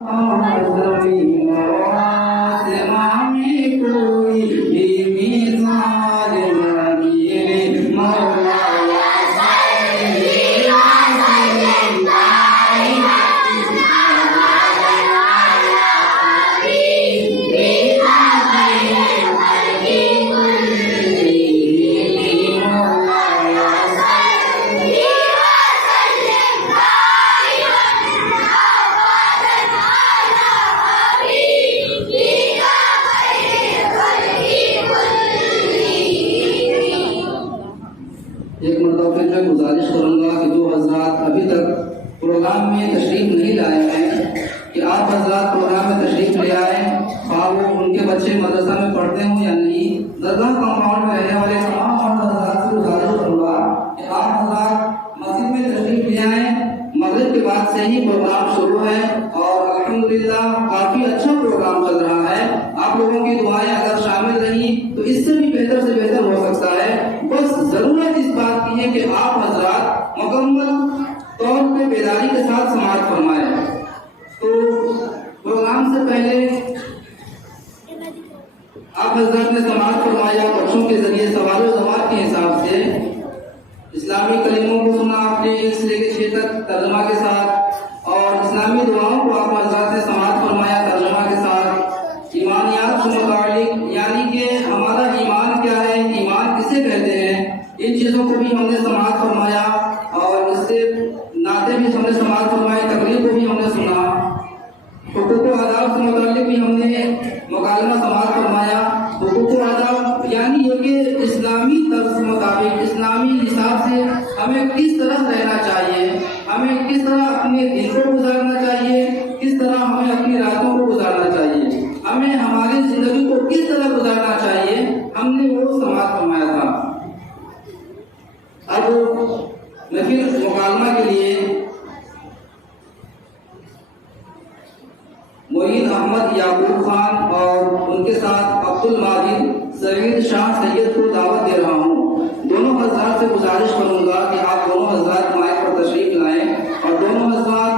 ایک مرتبہ پھر میں گزارش کروں گا کہ جو حضرات ابھی تک پروگرام میں تشریف نہیں لائے ہیں کہ آپ حضرات پروگرام میں تشریف لے آئیں، خواہ وہ ان کے بچے مدرسہ میں پڑھتے ہوں یا نہیں۔ درگاہ کمپاؤنڈ میں رہنے والے تمام حضرات سے گزارش کروں گا کہ آپ حضرات مسجد میں تشریف لے آئیں۔ مغرب کے بعد سے ہی پروگرام شروع ہے اور الحمدللہ کافی اچھا پروگرام چل رہا ہے۔ آپ لوگوں کی دعائیں اگر شامل رہی تو اس سے بھی بہتر سے بہتر ہو سکتا ہے۔ بس ضرورت اس بات کی ہے کہ آپ حضرات مکمل طور پہ بیداری کے ساتھ سماعت فرمائیں۔ تو پروگرام سے پہلے آپ حضرات نے سماعت فرمایا، بچوں کے ذریعے سوال و جواب کے حساب سے اسلامی کلموں کو سنا آپ نے 1 سے لے کے 6 تک ترجمہ کے ساتھ، اور اسلامی دعاؤں کو آپ حضرات نے سماعت فرمایا ترجمہ کے ساتھ۔ ایمانیات سے متعلق یعنی کہ ہمارا ایمان کیا ہے، ایمان کسے کہتے ہیں، ان چیزوں کو بھی ہم نے سماعت فرمایا، اور اس سے نعتیں بھی ہم نے سماعت فرمائی، تقریر کو بھی ہم نے سنا۔ حقوق و آداب سے متعلق بھی ہم نے مکالمہ سماعت فرمایا۔ حقوق و آداب یعنی یہ کہ اسلامی طرز کے مطابق اسلامی حساب سے ہمیں کس طرح رہنا چاہیے، ہمیں کس طرح اپنے دن کو گزارنا چاہیے، کس طرح ہمیں اپنی راتوں کو گزارنا چاہیے، ہمیں ہماری زندگی کو کس طرح گزارنا چاہیے، ہم نے وہ سماعت فرمایا تھا۔ اب میں پھر مکالمہ کے لیے معین احمد یعقوب خان اور ان کے ساتھ عبدالماجد سعید شاہ سید کو دعوت دے رہا ہوں۔ دونوں حضرات سے گزارش کروں گا کہ آپ دونوں حضرات مائک پر تشریف لائیں اور دونوں حضرات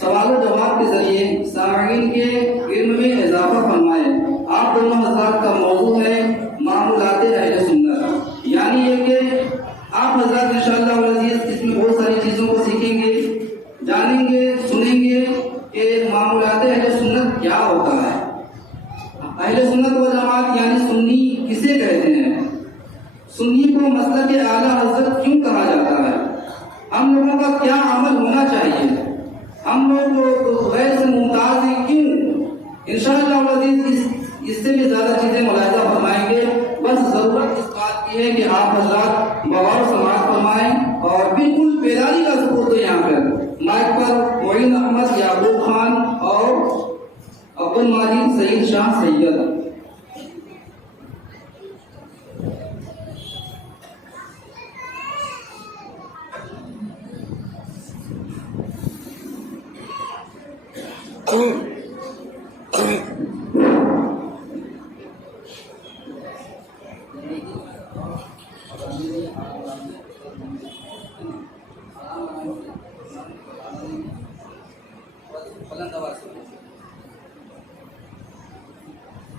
سوال و جواب کے ذریعے سامعین کے علم میں اضافہ فرمائیں۔ آپ دونوں حضرات کا موضوع ہے معمولات اہل سنت، یعنی یہ کہ آپ حضرات انشاءاللہ العزیز اس میں بہت ساری چیزوں کو سیکھیں گے، جانیں گے، سنیں گے کہ معمولات اہل سنت کیا ہوتا ہے، اہل سنت و جماعت یعنی سنی کسے کہتے ہیں، سنی کو مسلک اعلیٰ حضرت کیوں کہا جاتا ہے، ہم لوگوں کا کیا عمل ہونا چاہیے، ہم لوگ غیر سے ممتاز ہیں کیوں۔ انشاءاللہ العزیز اس سے بھی زیادہ چیزیں ملاحظہ فرمائیں گے۔ بس ضرورت اس بات کی ہے کہ آپ حضرات بغور سماعت فرمائیں اور بالکل بیداری کا ثبوت دیں۔ یہاں پر مائک پر معین احمد یعقوب خان اور عبدالماجد سعید شاہ سید۔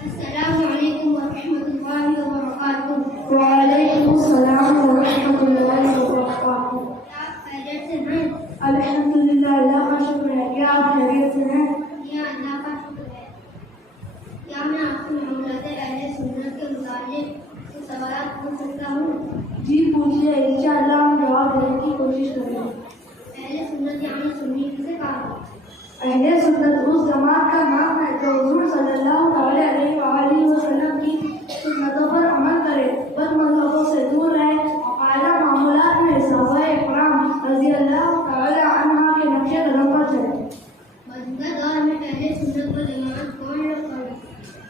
السلام علیکم ورحمۃ اللہ وبرکاتہ۔ وعلیکم السلام ورحمۃ اللہ وبرکاتہ۔ کیا آپ خیریت سے ہیں؟ الحمدللہ، اللہ کا شکر ہے۔ کیا آپ خیریت سے ہیں؟ یا اللہ کا شکر ہے۔ کیا میں آپ کو معمولات اہل سنت کے متعلق کچھ سوالات پوچھ سکتا ہوں؟ جی پوچھیے، انشاءاللہ ہم جواب دینے کی کوشش کریں گے۔ اہل سنت یعنی سنی کسے کہا؟ اہل سنت اس جماعت کا نام ہے جو حضور صلی اللہ علیہ وآلہ وسلم کی سنتوں پر عمل کرے، بد مذہبوں سے دور رہے، اعلیٰ معمولات میں صحابہ اکرام رضی اللہ تعالی عنہ کے نقش قدم پر چلے۔ موجودہ دور میں اہل سنت و جماعت کون لوگ ہیں؟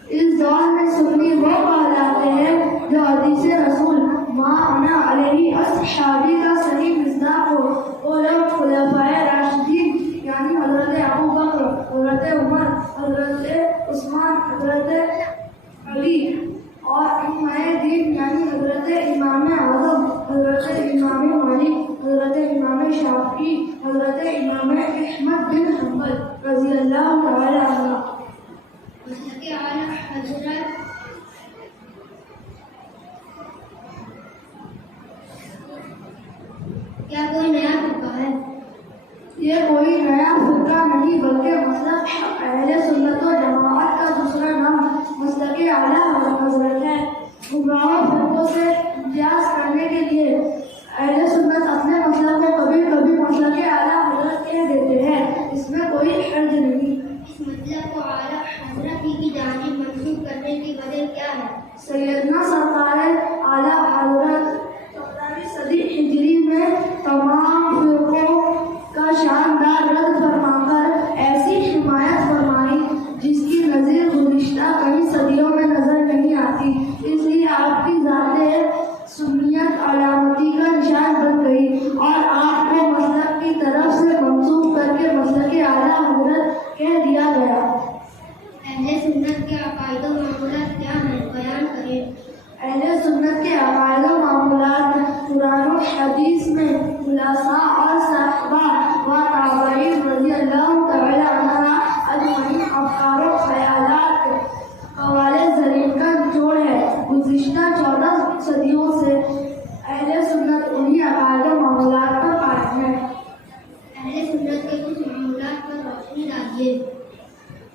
اس دور میں سنی وہ کہلاتے ہیں جو حدیث رسول ما انا علیہ اصحابی کا صحیح مصداق ہو۔ وہ لوگ خلفائے راشدین یعنی حضرت ابو بکر، حضرت عمر، حضرت عثمان، حضرت علی اور ائمہ دین یعنی حضرت امام اعظم، حضرت امام مالک، حضرت امام شافعی، حضرت امام احمد بن حنبل رضی اللہ تعالی عنہ. مسلک اعلیٰ حضرت کیا کوئی نیا فرقہ ہے؟ یہ کوئی نیا فرقہ نہیں بلکہ مسلک اہل سنت و جماعت کا دوسرا نام مسلک اعلیٰ حضرت ہے. گمراہ فرقوں سے امتیاز کرنے کے لیے اہل سنت اپنے مسلک کو کبھی کبھی مسلک اعلیٰ حضرت کہہ دیتے ہیں. اس میں کوئی حرج نہیں. اس مطلب کو اعلیٰ حضرت ہی کی جانب منسوب کرنے کی وجہ کیا ہے؟ سیدنا سرکار اعلیٰ حضرت 17ویں صدی ہجری میں تمام فرقوں کا شاندار رد فرما کر ایسی حمایت فرمائی جس کی نظیر گزشتہ کئی صدیوں میں نظر نہیں آتی. اس لیے آپ کی ذات سنیت علامتی کا نشان بن گئی اور آپ کو مسلک کی طرف سے منسوب کر کے مسلک اعلیٰ حضرت کہہ دیا گیا. اہل سنت کے عقائد و معمولات کیا ہیں؟ بیان کریں. اہل سنت کے عقائد و معمولات قرآن و حدیث میں خلاصہ اور صحابہ و تابعین رضی اللہ تعالی عنہ اجمعین افکار و خیالات قوالِ زرین کا نچوڑ ہے. گزشتہ 14 صدیوں سے اہل سنت انہی عقائد و معمولات پر قائم ہے. اہل سنت کے کچھ معمولات پر روشنی ڈالیے.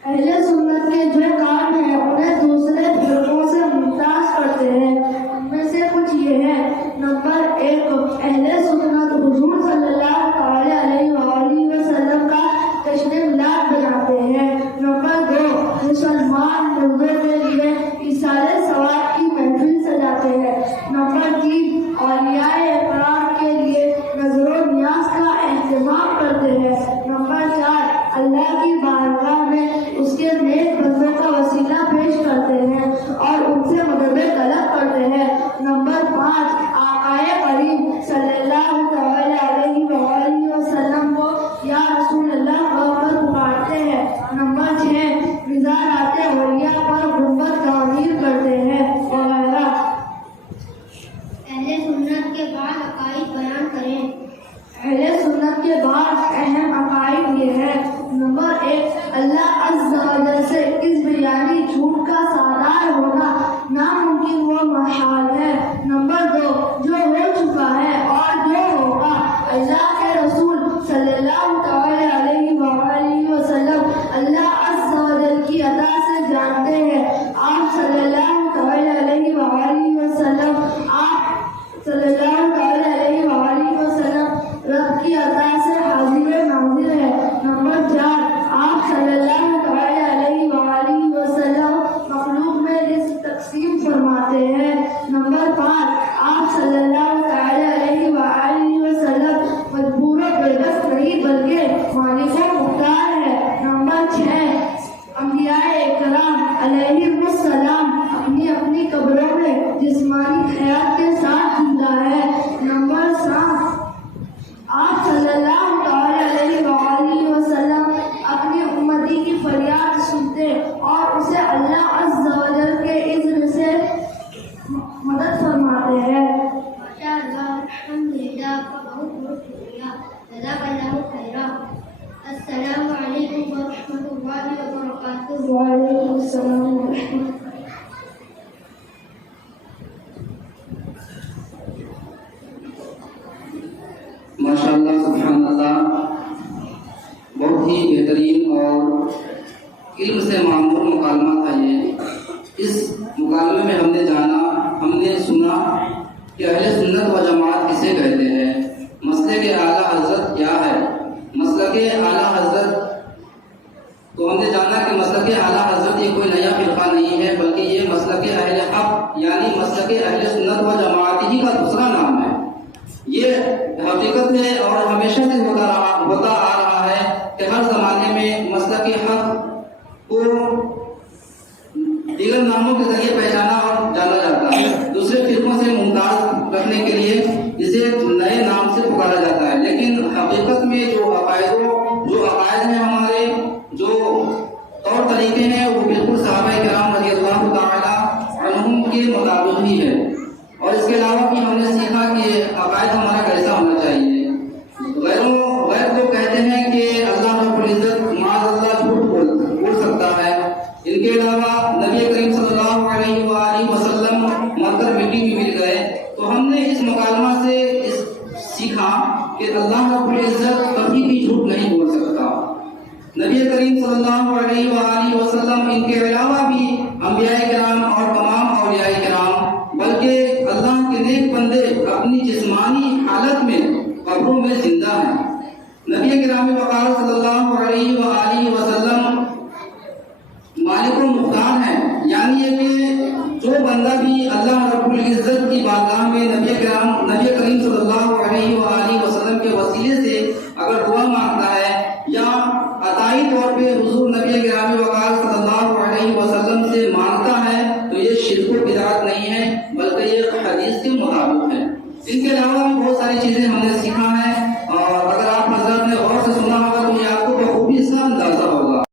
اہل سنت کے جو کام ہیں انہیں دوسرے فرقوں سے ممتاز کرتے ہیں. ان میں سے کچھ یہ ہے. نمبر 1، اہل سنت حضور صلی اللہ علیہ وآلہ وسلم کا جشن میلاد مناتے ہیں. نمبر 2، مسلمان مردوں کے لیے ایصال ثواب کی محفل سجاتے ہیں. نمبر 3، اولیاء اکرام کے لیے نظر و نیاز کا اہتمام کرتے ہیں. نمبر 4، اللہ کی بارگاہ میں اس کے نیک بندوں کا وسیلہ پیش کرتے ہیں اور ان سے مدد طلب کرتے ہیں. نمبر 5، آقائے کریم صلی اللہ تعالی علیہ وآلہ وسلم کو یا رسول اللہ کہہ کر پکارتے ہیں. نمبر 6، مزارات اولیاء پر گنبد تعمیر کرتے ہیں وغیرہ. اہل سنت کے بعد عقائد بیان کریں. اہل سنت کے بعد اہم عقائد یہ ہے. نمبر 1، اللہ عز و جل سے کذب یعنی جھوٹ کا صادر ہونا ناممکن و محال ہے. نمبر 2، جو ہو چکا ہے اور جو ہوگا اللہ کے رسول صلی اللہ تعالی علیہ وآلہ وسلم اللہ عز و جل کی عطا سے جانتے ہیں. آپ صلی اللہ تعالی علیہ وآلہ وسلم رب کی عطا سے حاضر ناظر ہے. نمبر 4، آپ صلی اللہ تعالی علیہ وآلہ وسلم مخلوق میں رزق تقسیم فرماتے ہیں. نمبر 5، آپ صلی اللہ تعالی علیہ وآلہ وسلم مجبور و بے بس نہیں بلکہ مالک و مختار ہے. نمبر 6، انبیاء اکرام علیہ السلام اپنی اپنی قبروں میں جسمانی حیات کے ساتھ زندہ ہے. نمبر 7، آپ صلی اللہ تعالی علیہ وآلہ وسلم اپنی امتی کی فریاد سنتے اور اسے اللہ عز و جل کے اذن سے مدد فرماتے ہیں. ماشاء اللہ، الحمدللہ، آپ کا بہت بہت شکریہ. جزاک اللہ خیرا. السلام علیکم ورحمۃ اللہ وبرکاتہ. وعلیکم السلام ورحمۃ اللہ. ماشاء اللہ، سبحان اللہ، بہت ہی بہترین اور علم سے معمور مکالمہ تھا یہ. اس مکالمے میں ہم نے جانا، ہم نے سنا کہ اہل سنت و جماعت کسے کہتے ہیں، مسلک اعلیٰ حضرت کیا ہے. مسلک اعلیٰ حضرت تو ہم نے جانا کہ مسلک اعلیٰ حضرت یہ کوئی نیا فرقہ نہیں ہے بلکہ یہ مسلک اہل حق یعنی مسلک اہل سنت و جماعت ہی کا دوسرا نام ہے. یہ حقیقت ہے اور ہمیشہ سے ہوتا آ رہا ہے کہ ہر زمانے میں مسلک حق کو دیگر ناموں کے ذریعے پہچانا اور جانا جاتا ہے. دوسرے فرقوں سے ممتاز رکھنے کے لیے اسے نئے نام سے پکارا جاتا ہے. لیکن حقیقت میں جو عقائد ہیں ہمارے، جو طور طریقے ہیں، وہ بالکل صحابہ کرام رضی اللہ تعالی عنہم کے مطابق ہی ہے. اور اس کے علاوہ بھی ہم نے سیکھا کہ عقائد ہمارا کیسا ہونا چاہیے. غیر لوگ کہتے ہیں کہ اللہ رب العزت معاذ اللہ کے علاوہ نبی کریم صلی اللہ علیہ وآلہ وسلم مر کر مٹی میں مل گئے، تو ہم نے اس مکالمہ سے سیکھا کہ اللہ رب العزت کبھی بھی جھوٹ نہیں بول سکتا۔ نبی کریم صلی اللہ علیہ وآلہ وسلم ان کے علاوہ بھی انبیاء کرام اور تمام اولیاء کرام بلکہ اللہ کے نیک بندے اپنی جسمانی حالت میں قبروں میں زندہ ہیں۔ نبی کرام وقار صلی اللہ علیہ وآلہ وسلم مالک و مختار ہیں، یعنی یہ کہ جو بندہ بھی اللہ رب العزت کی بارگاہ میں نبی کریم صلی اللہ علیہ وآلہ وسلم کے وسیلے سے اگر دعا مانگتا ہے یا عطائی طور پہ حضور نبی گرامی وقار صلی اللہ علیہ وسلم سے مانگتا ہے تو یہ شرک و بدعت نہیں ہے بلکہ یہ حدیث کے مطابق ہے۔ ان کے علاوہ بھی بہت ساری چیزیں ہم نے سیکھا ہے